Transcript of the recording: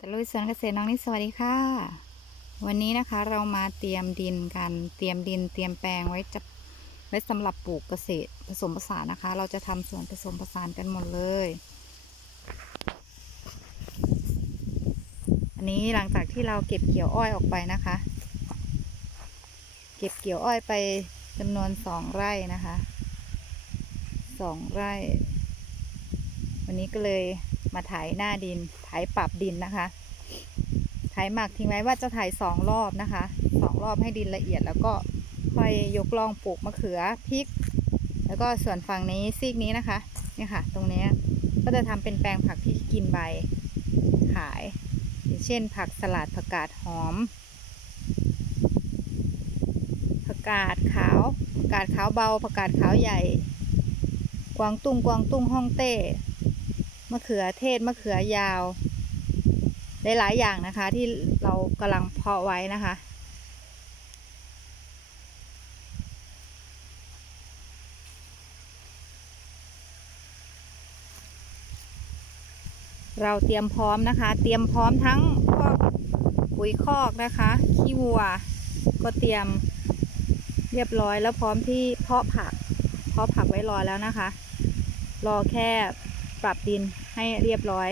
ตะลุยสวนเกษตรน้องนิดสวัสดีค่ะ วันนี้นะคะเรามาเตรียมดินกันเตรียมดินเตรียมแปลงไว้จะไว้สำหรับปลูกเกษตรผสมผสานนะคะ เราจะทำสวนผสมผสานกันหมดเลย อันนี้หลังจากที่เราเก็บเกี่ยวอ้อยออกไปนะคะ เก็บเกี่ยวอ้อยไปจำนวนสองไร่นะคะสองไร่ วันนี้ก็เลยมาไถหน้าดินไถปรับดินนะคะไถหมักทิ้งไว้ว่าจะไถสองรอบนะคะสองรอบให้ดินละเอียด แล้วก็ค่อยยกล่องปลูกมะเขือพริก แล้วก็ส่วนฝั่งนี้ซีกนี้นะคะเนี่ยค่ะ ตรงนี้ก็จะทำเป็นแปลงผักที่กินใบขายอย่างเช่น ผักสลัดผักกาดหอมผักกาดขาวผักกาดขาวเบาผักกาดขาวใหญ่ กวางตุ้งกวางตุ้งฮ่องเต้ มะเขือเทศมะเขือยาว หลาย ๆ อย่างนะคะ ที่เรากำลังเพาะไว้นะคะเราเตรียมพร้อมนะคะ เตรียมพร้อมทั้งพวกปุ๋ยคอกนะคะ ขี้วัว ก็เตรียมเรียบร้อยแล้วพร้อมที่เพาะผัก เพาะผักไว้รอแล้วนะคะ รอแค่ ปรับดินให้เรียบร้อย